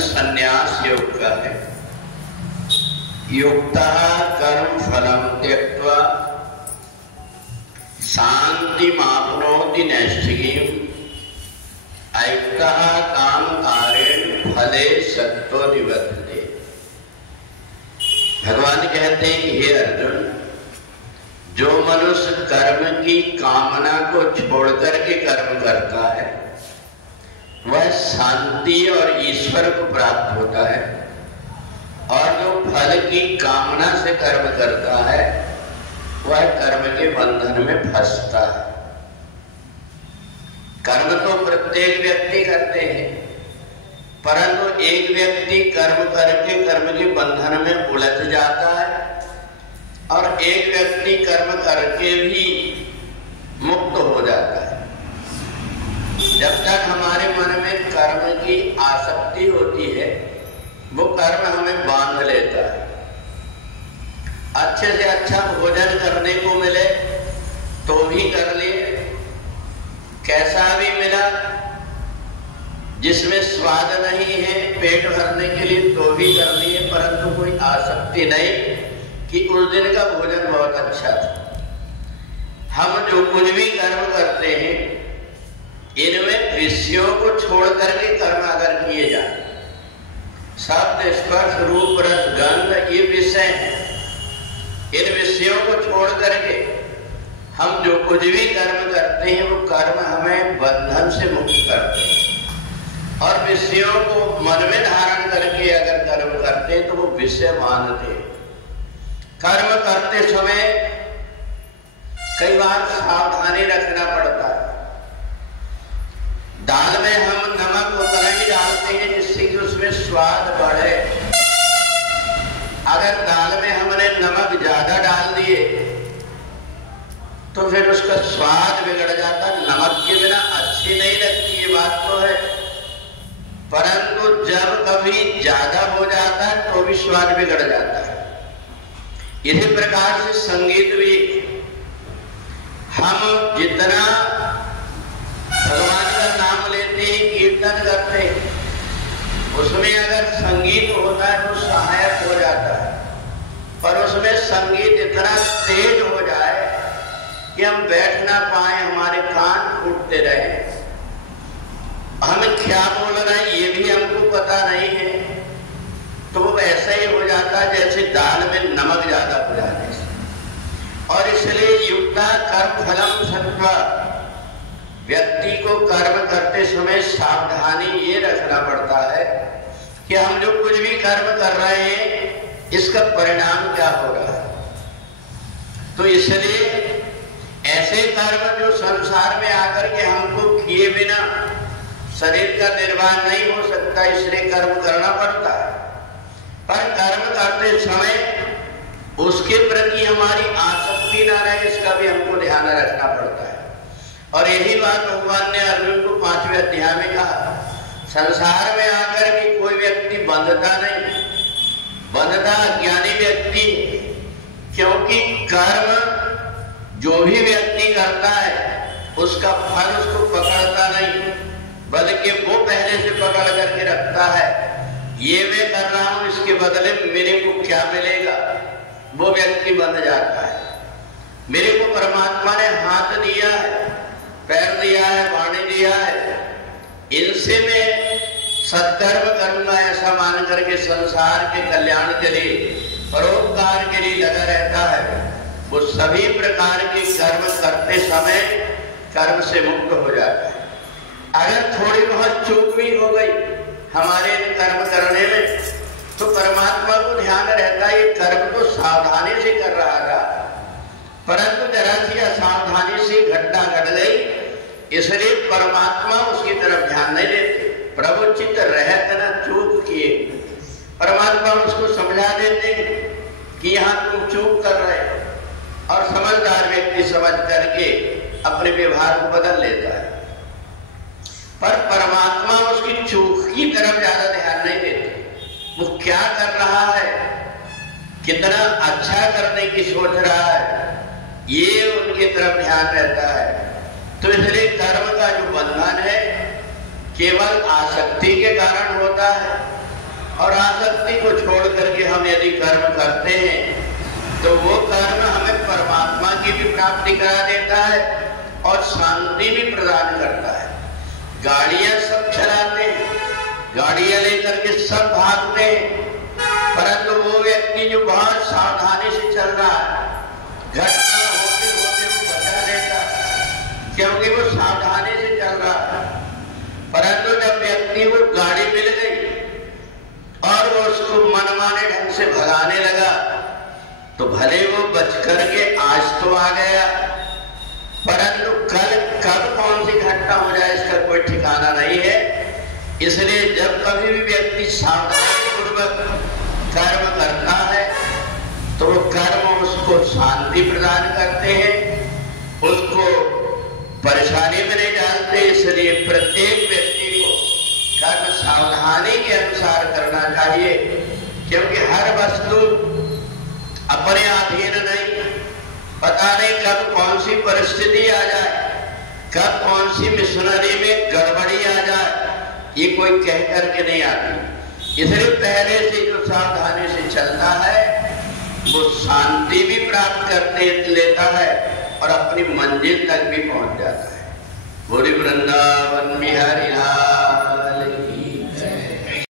संन्यास योग का है। युक्तः कर्म फलम त्यक्त्वा शांतिमाप्नोति नैष्ठिकीम् अयुक्तः काम कारेण फले सत्तो निबध्यते। भगवान कहते हैं कि हे अर्जुन, जो मनुष्य कर्म की कामना को छोड़कर के कर्म करता है वह शांति और ईश्वर को प्राप्त होता है, और जो फल की कामना से कर्म करता है वह कर्म के बंधन में फंसता है। कर्म तो प्रत्येक व्यक्ति करते हैं, परंतु एक व्यक्ति कर्म करके कर्म के बंधन में उलझ जाता है और एक व्यक्ति कर्म करके भी मुक्त हो जाता है। जब तक हमारे मन में कर्म की आसक्ति होती है वो कर्म हमें बांध लेता है। अच्छे से अच्छा भोजन करने को मिले तो भी कर लिए, कैसा भी मिला जिसमें स्वाद नहीं है पेट भरने के लिए तो भी कर लिए, परंतु कोई आसक्ति नहीं कि उस दिन का भोजन बहुत अच्छा था। हम जो कुछ भी कर्म करते हैं इनमें विषयों को छोड़ करके कर्म अगर किए जाए, शब्द स्पर्श रूप रस गंध ये विषय हैं, इन विषयों को छोड़ करके हम जो कुछ भी कर्म करते हैं वो कर्म हमें बंधन से मुक्त करते हैं, और विषयों को मन में धारण करके अगर कर्म करते हैं तो वो विषय मानते हैं। कर्म करते समय कई बार सावधानी रखना पड़ता है। दाल में हम नमक उतना ही डालते हैं जिससे कि उसमें स्वाद बढ़े। अगर दाल में हमने नमक ज्यादा डाल दिए तो फिर उसका स्वाद बिगड़ जाता। नमक के बिना अच्छी नहीं लगती, ये बात तो है, परंतु जब कभी ज्यादा हो जाता है तो भी स्वाद बिगड़ जाता है। इसी प्रकार से संगीत भी, हम जितना भगवान का नाम लेते हैं, कीर्तन करते हैं, उसमें अगर संगीत होता है तो सहायक हो जाता है, पर उसमें संगीत इतना तेज हो जाए कि हम बैठ ना पाए, हमारे कान फूटते रहे, हमें क्या बोल रहा है ये भी हमको पता नहीं है, तो वो ऐसा ही हो जाता है जैसे दाल में नमक ज्यादा हो जाने से। और इसलिए युक्ता कर्म फलम सत्वा, व्यक्ति को कर्म करते समय सावधानी ये रखना पड़ता है कि हम जो कुछ भी कर्म कर रहे हैं इसका परिणाम क्या हो रहा है। तो इसलिए ऐसे कर्म जो संसार में आकर के हमको किए बिना शरीर का निर्वाह नहीं हो सकता, इसलिए कर्म करना पड़ता है। पर कर्म करते समय उसके प्रति हमारी आसक्ति ना रहे, इसका भी हमको ध्यान रखना पड़ता है। और यही बात भगवान ने अर्जुन को 5वें अध्याय में कहा, संसार में आकर के कोई व्यक्ति बंधता नहीं, बंधता अज्ञानी व्यक्ति, क्योंकि कर्म जो भी व्यक्ति करता है उसका फल उसको पकड़ता नहीं, बल्कि वो पहले से पकड़ करके रखता है। ये मैं कर रहा हूं, इसके बदले मेरे को क्या मिलेगा, वो व्यक्ति बंध जाता है। मेरे को परमात्मा ने हाथ दिया है, पैर दिया है, वाणी दिया है, इनसे मैं सत्कर्म करूंगा ऐसा मान करके संसार के कल्याण के लिए, परोपकार के लिए लगा रहता है, वो सभी प्रकार के कर्म करते समय कर्म से मुक्त हो जाता है। अगर थोड़ी बहुत चूक भी हो गई हमारे कर्म करने में तो परमात्मा को ध्यान रहता है ये कर्म तो सावधानी से कर रहा था, परंतु जरा सी असावधानी से घटना घट गई, इसलिए परमात्मा उसकी तरफ ध्यान नहीं देते। प्रभु चित्त रहत न चूक किए, परमात्मा उसको समझा देते कि यहाँ तुम चूक कर रहे, और समझदार व्यक्ति समझ करके अपने व्यवहार को बदल लेता है। पर परमात्मा उसकी चूक की तरफ ज्यादा ध्यान नहीं देते, वो क्या कर रहा है, कितना अच्छा करने की सोच रहा है, ये उनकी तरफ ध्यान रहता है। तो इसलिए कर्म का जो बंधन है केवल आसक्ति के कारण होता है, और आसक्ति को छोड़ करके हम यदि कर्म करते हैं तो वो कर्म हमें परमात्मा की भी प्राप्ति करा देता है और शांति भी प्रदान करता है। गाड़ियां सब चलाते हैं, गाड़ियां लेकर के सब भागते हैं, परंतु वो व्यक्ति जो बहुत सावधानी से चल रहा है, घटना होते होते वो बचा लेता है क्योंकि वो सावधानी से चल रहा है। परंतु जब व्यक्ति वो गाड़ी मिल गई और वो उसको मनमाने ढंग से भगाने लगा तो भले वो बच करके आज तो आ गया, परंतु कल कब कौन सी घटना हो जाए इसका कोई ठिकाना नहीं है। इसलिए जब कभी भी व्यक्ति सावधानी पूर्वक कर्म करता है तो वो कर्म उसको शांति प्रदान करते हैं, उसको परेशानी में नहीं डालते। इसलिए प्रत्येक व्यक्ति को कर्म सावधानी के अनुसार करना चाहिए, क्योंकि हर वस्तु अपने अधीन नहीं, पता नहीं कब कौन सी परिस्थिति आ जाए, कब कौन सी मिशनरी में गड़बड़ी आ जाए, ये कोई कह करके नहीं आती। इसलिए पहले से जो सावधानी से चलता है वो शांति भी प्राप्त करते लेता है और अपनी मंजिल तक भी पहुंच जाता है। बोली वृंदावन बिहारी लाल।